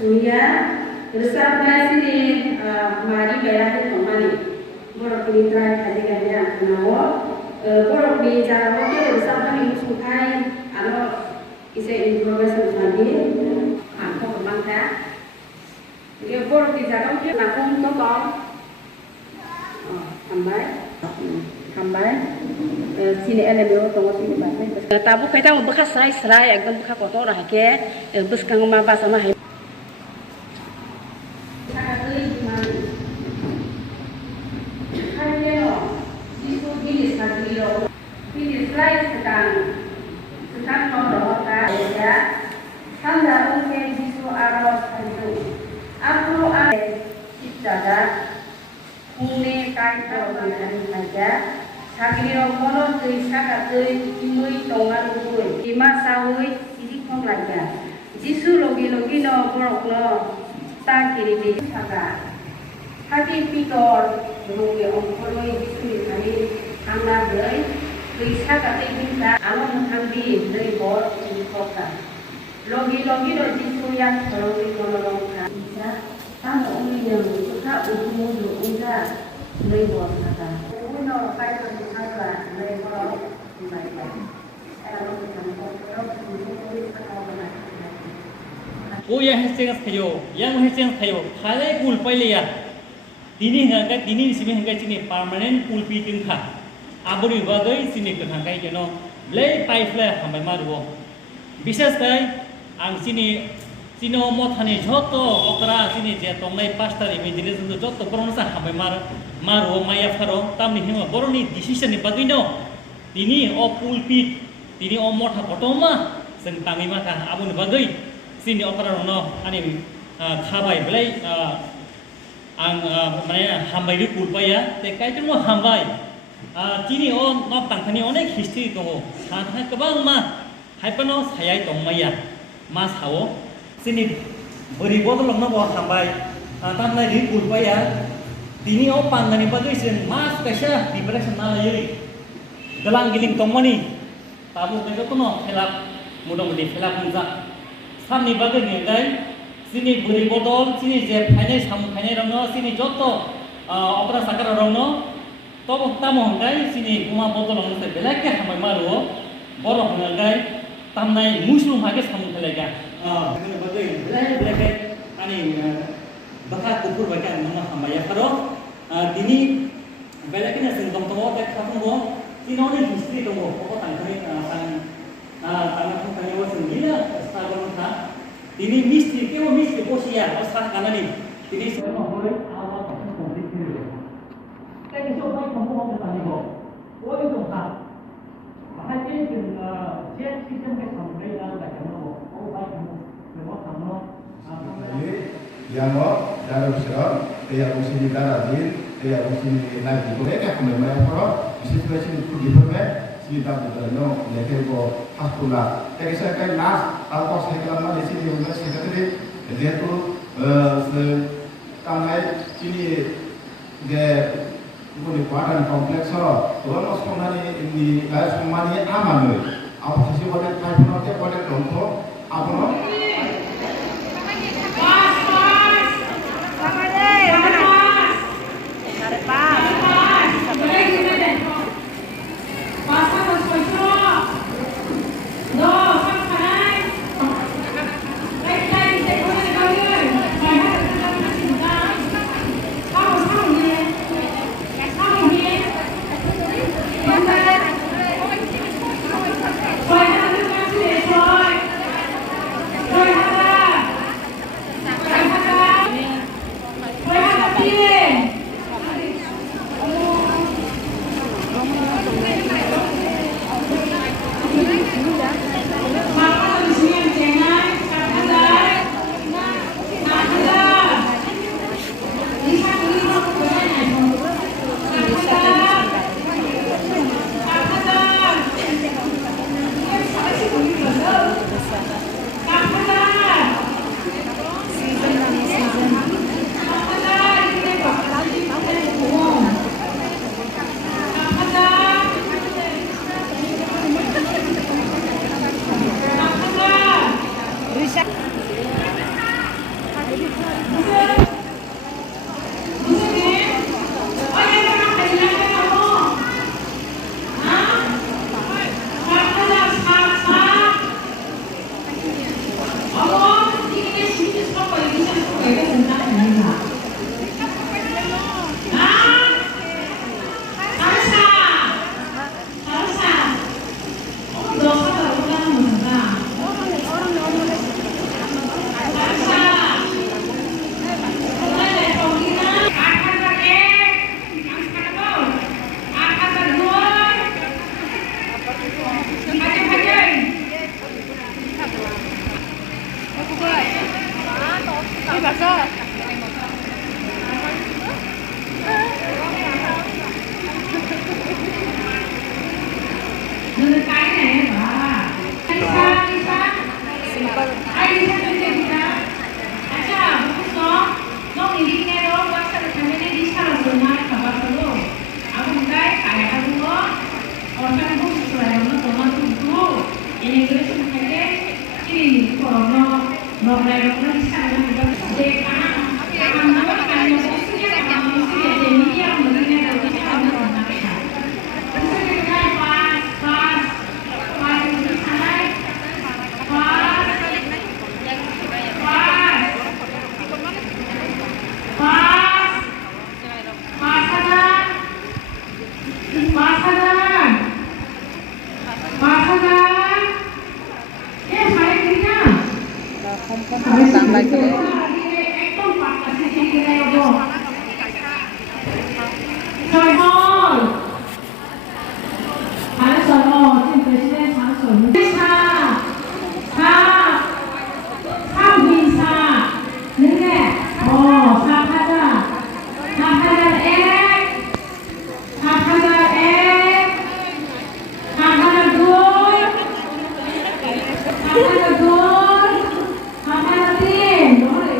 suya resapna sini mari bayar kemana borok pintra kaji kaji nawo borok di cara waktu resapna ini sukai ano ise informasi tadi aku kembang ya dia borok di cara waktu nakung tokong hambai sini elemen tunggu sini bahasa tabu kita mau bekas serai ekdom bekas kotor lah ke bus kang ma bahasa mah sedang membawa ya tanda mungkin jisu aros itu aku ada cipta Uni kaya dari saja, sakit orang tu isakat tu imui tongan uhui, ima sahui sidik kong lagi. Jisu logi no borok no, tak kiri di saga. Hati pikor logi ongkoloi jisu ini angga beri, tu isakat tu bisa alam menghambi dari bor ini kota. Logi no jisu yang logi nolongkan bisa. Tamu umi yang suka umu uda lebih kata. Uno kaya bersahaja lebih dibaca. Kalau kita yang hesing sayo, thale kul pailia. Dini sini hingga sini permanent kul piting kha. Aburi bagai sini kehangai jeno, lay pipeline hambai maruo. Bisa sekali, ang sini Sino mo thani joto okra sini je tongnai pastor evangelism to joto pronosa habai maro maya pharo tamni hima boroni decision ni bagino tini o pulpit tini o motha potoma seng tami maka abun bagai sini okra no ani khabai belai ang mane hambai ri pulpaya te kai mo hambai tini o nop tangthani onek history tongo satha kebang ma haipano sayai tongmaya mas hawo sini beri botol nak bawa sampai tanpa di pulpa ya ini opang nani bagai sen mas kesha di beres nala yuri dalang giling tomani tabu mereka tu no helap mudah-mudahan helap muda samni bagai ni dai sini beri botol sini je finance rongno sini joto opera sakar rongno tobo tamu dai sini kuma botol rongno se belaknya sampai maru borok dai tamnai muslum hage samu telega dengan bagai belai ani bakal kupur baca nama hambaya karo dini belai kena sengkong tomo baik kapung bo tino ni history tomo pokok tangkai tangan tangkai wa senggila sagon ta dini mistri kewo mistri posia osah kanani dini semua boleh awal kapung komplit dulu tapi coba kamu mau bertanya bo boleh dong ha bahkan jet sistem ke sampai dalam baca bo yang mau dalam serang, yang musim daradin, yang musim lagi. Mereka kemudian kalau situasi itu diperbaiki, kita berdoa, mereka itu hakula. Tapi saya kan nas, kalau saya kalau di sini juga saya katakan dia tu tangai ini dia bukan kuadran kompleks so. Kalau sekolah ini sekolah ini aman loh. Apa sih boleh kayak boleh contoh apa loh? Dengan kainnya ya, Pak. Bisa. Ayo bisa. Acha, bagus dong. Dong ini dong, waktu kami di sana zona kabar dulu. Aku mulai kayak dulu. Orang pun sesuai dengan teman tuh. Ini kita cuma kayak ini corona, normal di sana juga. Dekan, apa kan yang sudah kamu sudah jadi yang begini dan ini kamu pernah lihat. Hãy subscribe cho kênh Ghiền Mì Gõ để không bỏ lỡ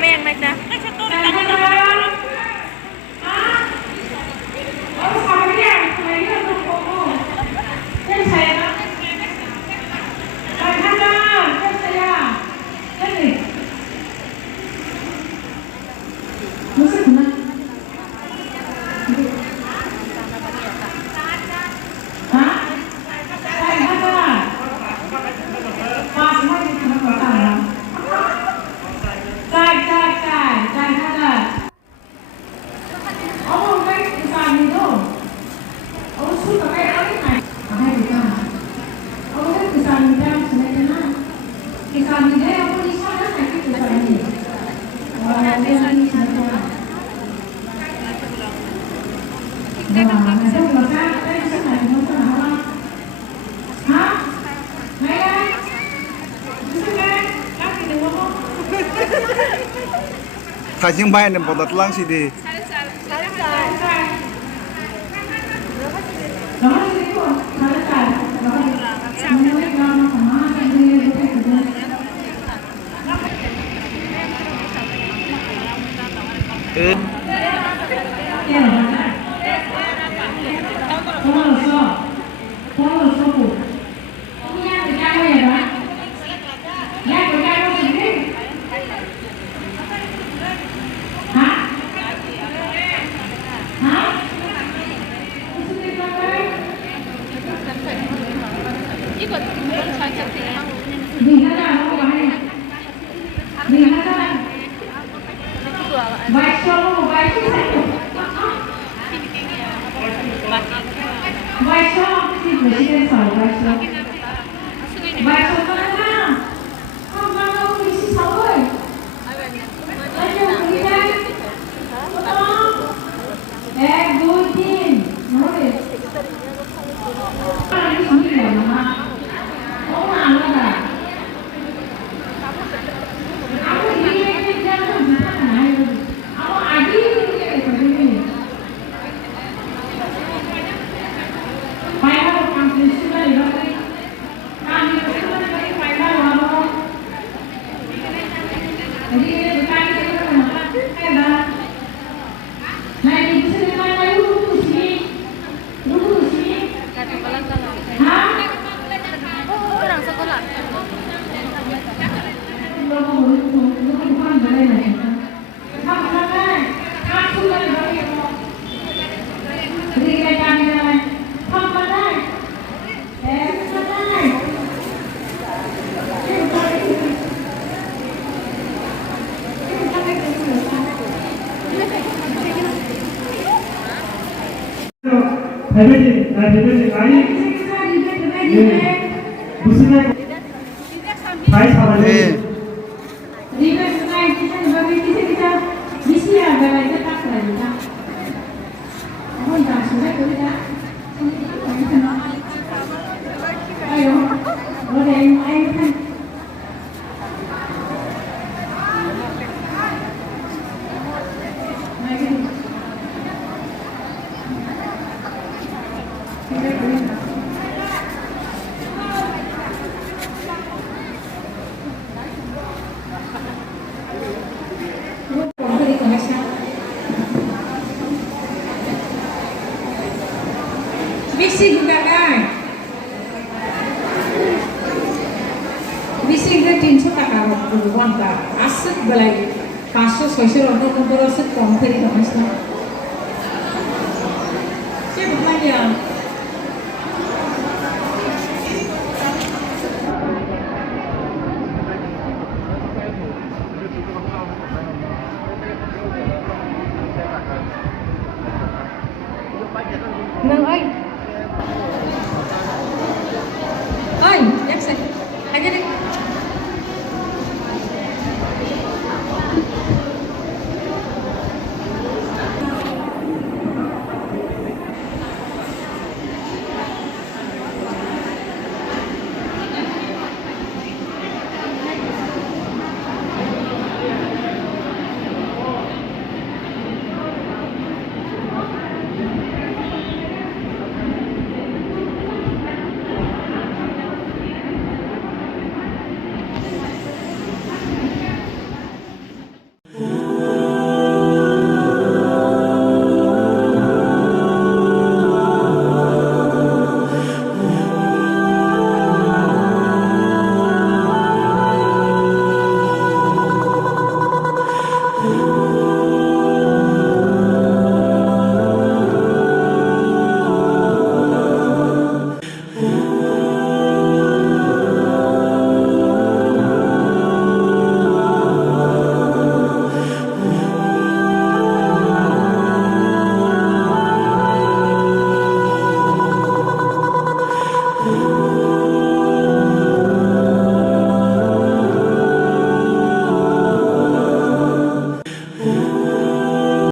แม่งนะจ๊ะ Thajing bay nem bodat lang si di. 대표님 많이 무슨 말 잘 잡아요. Mixing juga kan? Mixing ke 300 টাকা ঘন্টা আসুক বেলায় 500-600 অন্য কোম্পানি আসুক কম করে দেওয়া না সে ভালো Nâng ơi